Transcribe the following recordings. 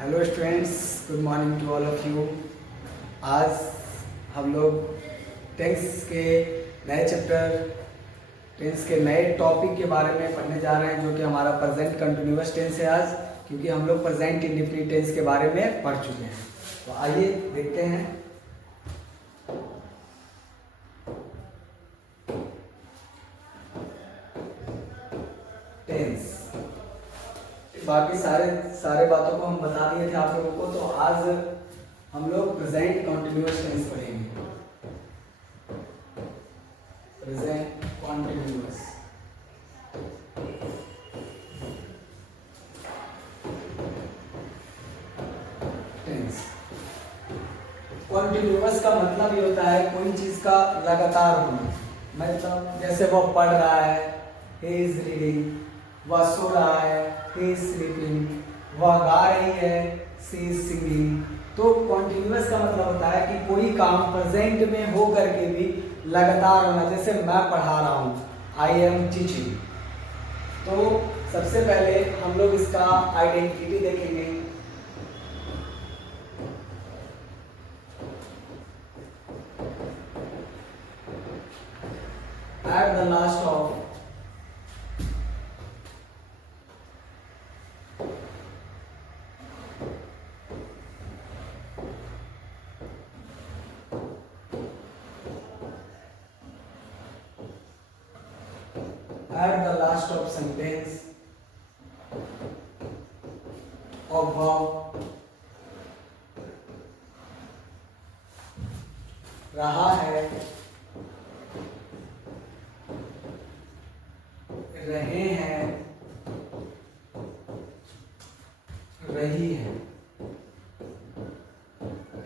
Hello students, good morning to all of you. आज हम लोग टेंस के नए चैप्टर, टेंस के नए टॉपिक के बारे में पढ़ने जा रहे हैं, जो कि हमारा प्रेजेंट कंटिन्यूअस टेंस है आज, क्योंकि हम लोग प्रेजेंट इंडेफिनिट टेंस के बारे में पढ़ चुके हैं। तो आइए देखते हैं। टेंस बाकी सारे बातों को हम बता दिए थे आप लोगों को। तो आज हम लोग प्रेजेंट कॉन्टिन्यूअस टेंस पढ़ेंगे। Present continuous tense. कॉन्टिन्यूअस का मतलब ये होता है कोई चीज का लगातार होना। मतलब जैसे वो पढ़ रहा है, he is reading, वह सो रहा है, he is sleeping, वह गा रही है, she is singing। तो कॉन्टिन्यूअस का मतलब होता है कि कोई काम प्रेजेंट में हो करके भी लगातार होना। जैसे मैं पढ़ा रहा हूँ, आई एम टीचिंग। तो सबसे पहले हम लोग इसका आइडेंटिटी देखेंगे। At the last of sentence of verb रहा है, रहे हैं, रही है,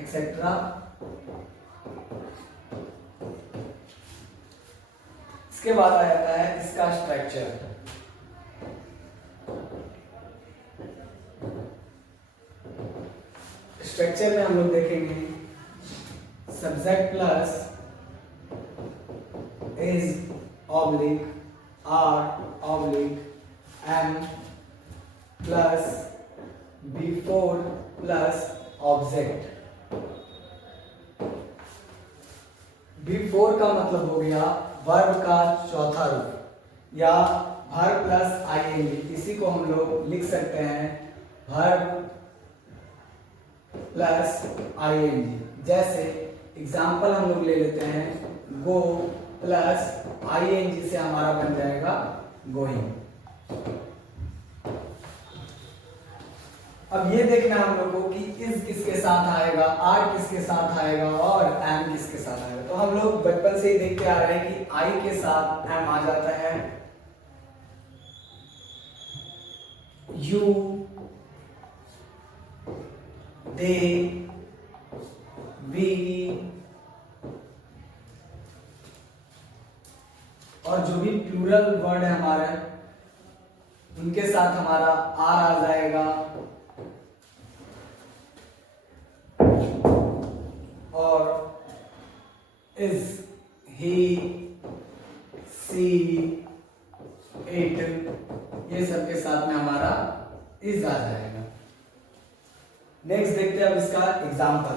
एक्सेट्रा। इसके बाद आ जाता है इसका स्ट्रक्चर। स्ट्रक्चर में हम लोग देखेंगे subject plus is oblique are oblique am plus before plus object. Before का मतलब हो गया वर्ब का चौथा रूप, या वर्ब प्लस आईएनजी। इसी को हम लोग लिख सकते हैं वर्ब प्लस आईएनजी। जैसे एग्जाम्पल हम लोग ले लेते हैं, गो प्लस आईएनजी से हमारा बन जाएगा गोइंग। अब ये देखना हम लोग को कि इज किसके साथ आएगा, आर किसके साथ आएगा और एम किसके साथ आएगा। तो हम लोग बचपन से ही देखते आ रहे हैं कि आई के साथ एम आ जाता है, यू, दे, वी, और जो भी प्लूरल वर्ड है हमारे, उनके साथ हमारा आर आ जाएगा, और इज, ही, सी, इट, ये सब के साथ में हमारा इज आ जाएगा। नेक्स्ट देखते हैं अब इसका example.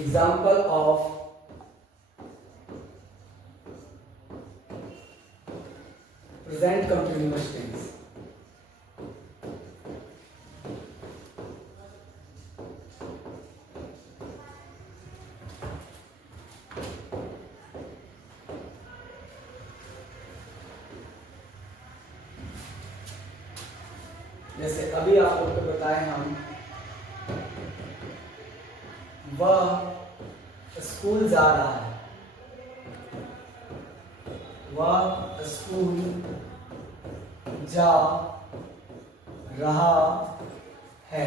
Example of present continuous tense. जैसे अभी आप लोग को बताए हम, वह स्कूल जा रहा है, वह स्कूल जा रहा है।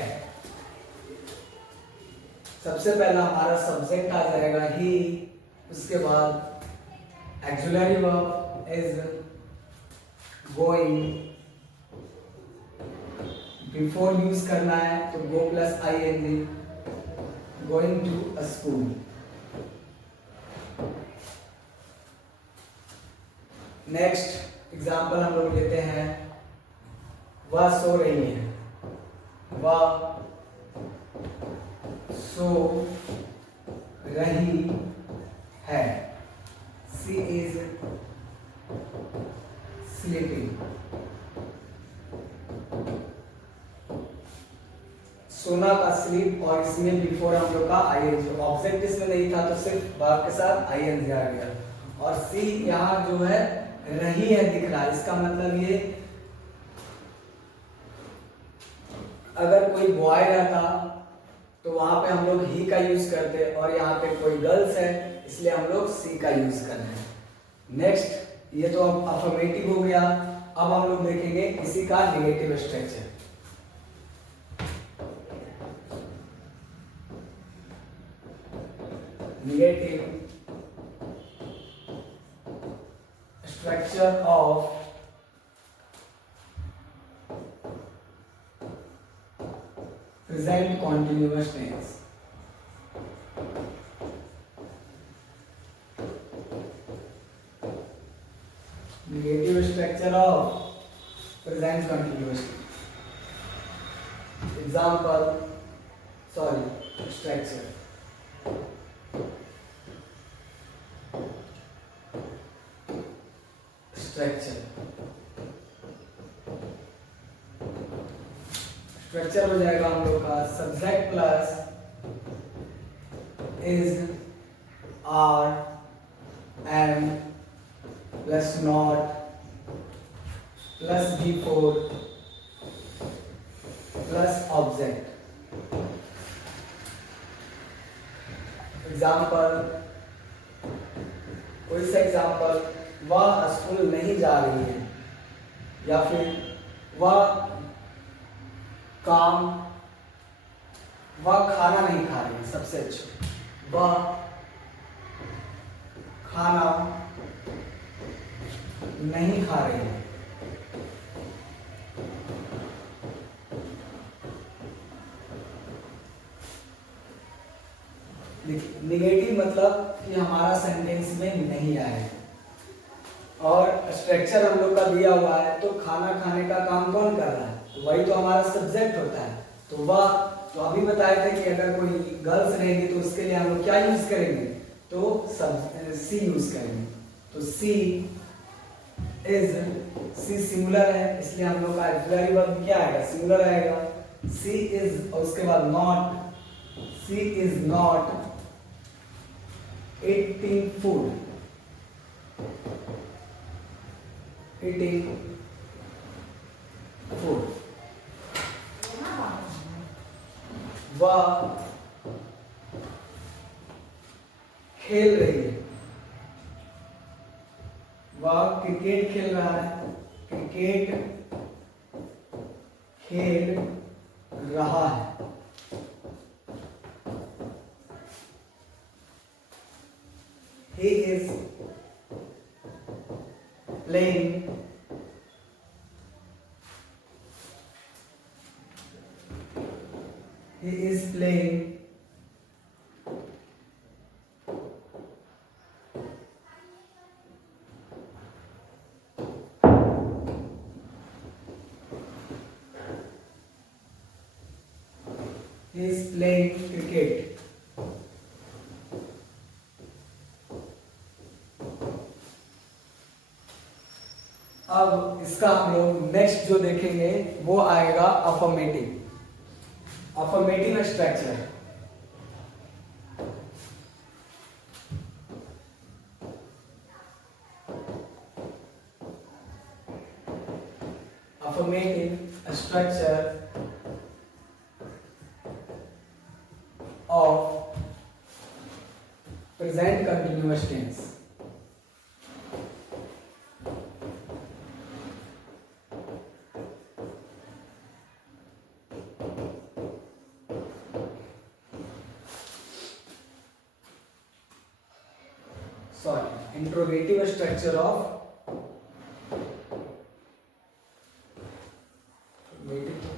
सबसे पहला हमारा सब्जेक्ट आ जाएगा ही, उसके बाद auxiliary verb is going. Before use करना है तो go plus ING, going to a school. Next example हम लोग लेते हैं वह सो रही है, वह सो रही है, शी इज स्लीपिंग। सोना का स्लीप और इसमें बिफोर हम लोग का आईएनजी, ऑब्जेक्ट इसमें नहीं था तो सिर्फ वर्ब के साथ आईएनजी आ गया। और सी यहाँ जो है रही है दिख रहा है, इसका मतलब ये अगर कोई बॉय रहता तो वहां पे हम लोग ही का यूज करते, और यहाँ पे कोई गर्ल्स है इसलिए हम लोग सी का यूज कर रहे हैं। नेक्स्ट, ये तो अब अफर्मेटिव हो गया। अब हम लोग देखेंगे इसी का negative structure. Negative structure of present continuous tense। Negative structure of present continuous tense। Example, structure। Structure हो जाएगा हम लोग का subject plus is, are, am plus not plus before plus object. Example, कोई सा एग्जाम्पल, वह स्कूल नहीं जा रही है, या फिर वह खाना नहीं खा रही है। सबसे अच्छा, वह खाना नहीं खा रही है। निगेटिव मतलब कि हमारा सेंटेंस में नहीं आए, और स्ट्रक्चर हम लोग का दिया हुआ है तो खाना खाने का काम कौन कर रहा है, तो वही तो हमारा सब्जेक्ट होता है। तो वह, तो अभी बताए थे कि अगर कोई गर्ल्स रहेंगी तो उसके लिए हम लोग क्या यूज करेंगे, तो सी यूज करेंगे। तो सी इज, सी सिंगुलर है इसलिए हम लोग का ऑक्सिलरी वर्ब क्या आएगा, सिंगुलर आएगा। सी इज, और उसके बाद not, she is not eating food, eating food. वह खेल रही है, वह क्रिकेट खेल रहा है, क्रिकेट खेल रहा है। He is playing he is playing he is playing cricket। अब इसका हम लोग नेक्स्ट जो देखेंगे वो आएगा affirmative, affirmative structure. Affirmative structure of present continuous tense. Interrogative structure of,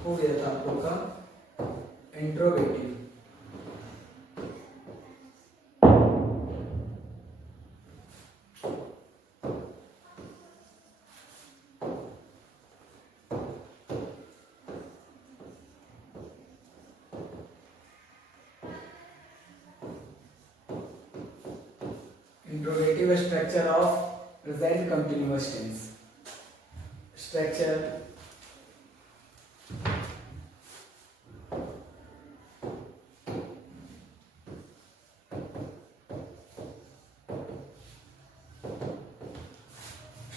हो गया था आप लोग का interrogative. Interrogative structure of present continuous tense. Structure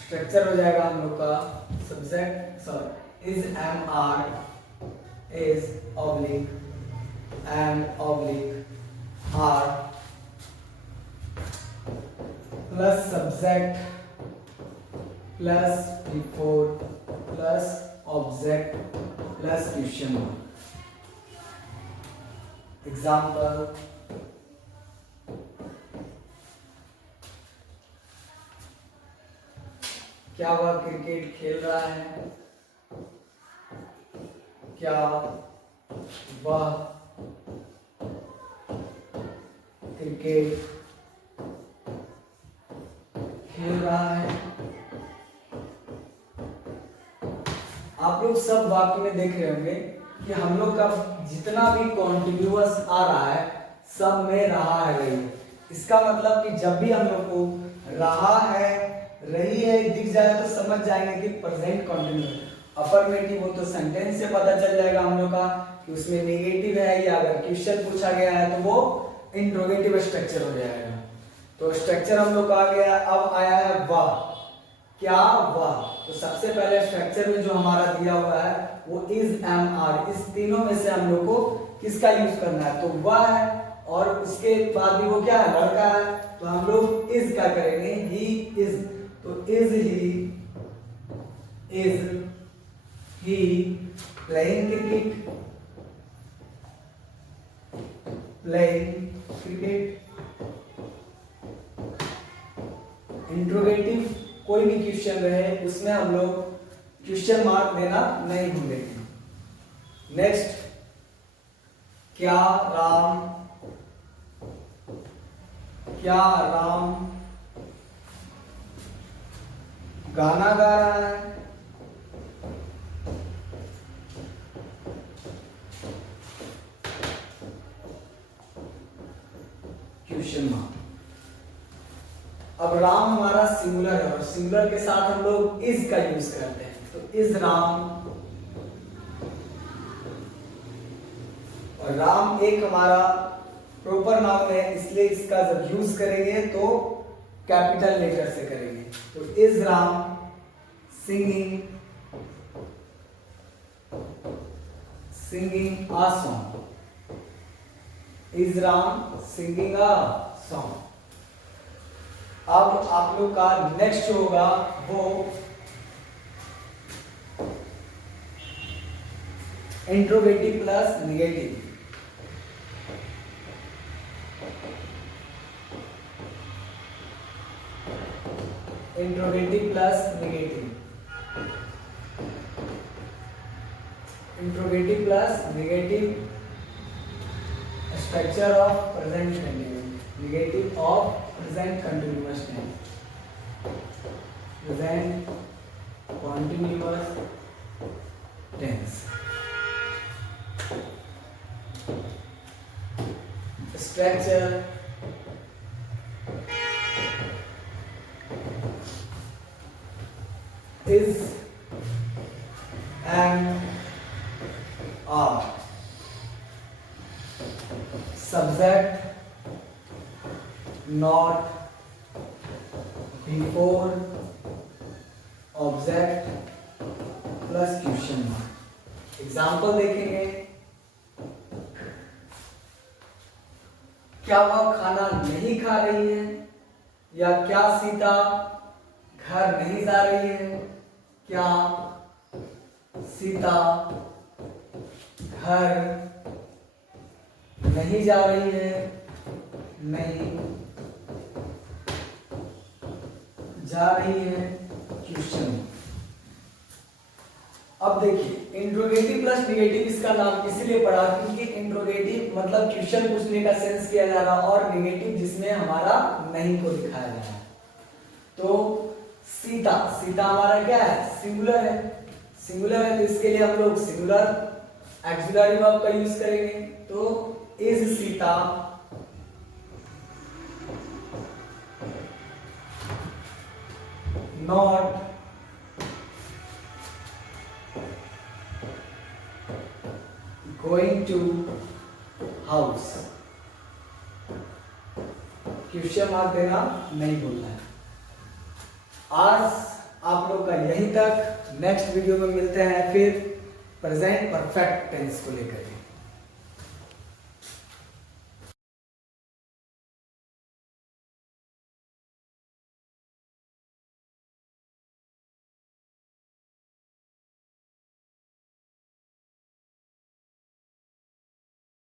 structure हो जाएगा हम लोग का subject sorry is am are is oblique am oblique are plus subject plus before plus object plus question mark. Example क्या वह क्रिकेट खेल रहा है? क्या वह क्रिकेट खेल रहा है? आप लोग सब वाक्य में देख रहे होंगे कि हम लोग का जितना भी कॉन्टिन्यूअस आ रहा है सब में रहा है रही है। इसका मतलब कि जब भी हम लोग को रहा है रही है दिख जाए तो समझ जाएंगे कि प्रेजेंट कंटिन्यूअस। अफर्मेटिव हो तो सेंटेंस से पता चल जाएगा हम लोग का कि उसमें नेगेटिव है, या अगर क्वेश्चन पूछा गया है तो वो इंट्रोगेटिव स्ट्रक्चर हो जाएगा। तो स्ट्रक्चर हम लोग का आ गया। अब आया है वह, क्या वह। तो सबसे पहले स्ट्रक्चर में जो हमारा दिया हुआ है वो इज एम आर, इस तीनों में से हम लोग को किसका यूज करना है? तो वह है, और उसके बाद भी वो क्या है? लड़का है, तो हम लोग इज क्या करेंगे? He is. तो is he playing cricket, playing cricket. Interrogative कोई भी क्वेश्चन रहे उसमें हम लोग क्वेश्चन मार्क देना नहीं भूलेंगे। नेक्स्ट, क्या राम गाना गा रहा है? Question mark. अब राम हमारा सिंगुलर है और सिंगुलर के साथ हम लोग इज का यूज करते हैं, तो इज राम। और राम एक हमारा प्रॉपर नाउन है, इसलिए इसका जब यूज करेंगे तो कैपिटल लेटर से करेंगे। तो is Ram singing a song, is Ram singing a song. अब आप लोग का नेक्स्ट होगा वो interrogative plus negative. Interrogative plus negative, interrogative plus negative structure of present continuous, negative of present continuous tense, present continuous tense. Structure is and are, subject not before object plus question mark. Example देखेंगे, क्या वह खाना नहीं खा रही है? या क्या सीता घर नहीं जा रही है? क्या सीता घर नहीं जा रही है? नहीं जा रही है? क्वेश्चन। अब देखिए इंट्रोगेटिव प्लस निगेटिव इसका नाम इसीलिए पड़ा क्योंकि इंट्रोगेटिव मतलब क्वेश्चन पूछने का सेंस किया जा रहा और निगेटिव जिसमें हमारा नहीं को दिखाया जा रहा है। तो सीता, सीता हमारा क्या है? सिंगुलर है, सिंगुलर है तो इसके लिए हम लोग सिंगुलर एक्सिलरी वर्ब का यूज करेंगे। तो is Sita not going to house. Question mark देना नहीं भूलना है। आज आप लोग का यहीं तक। नेक्स्ट वीडियो में मिलते हैं फिर प्रेजेंट परफेक्ट टेंस को लेकर।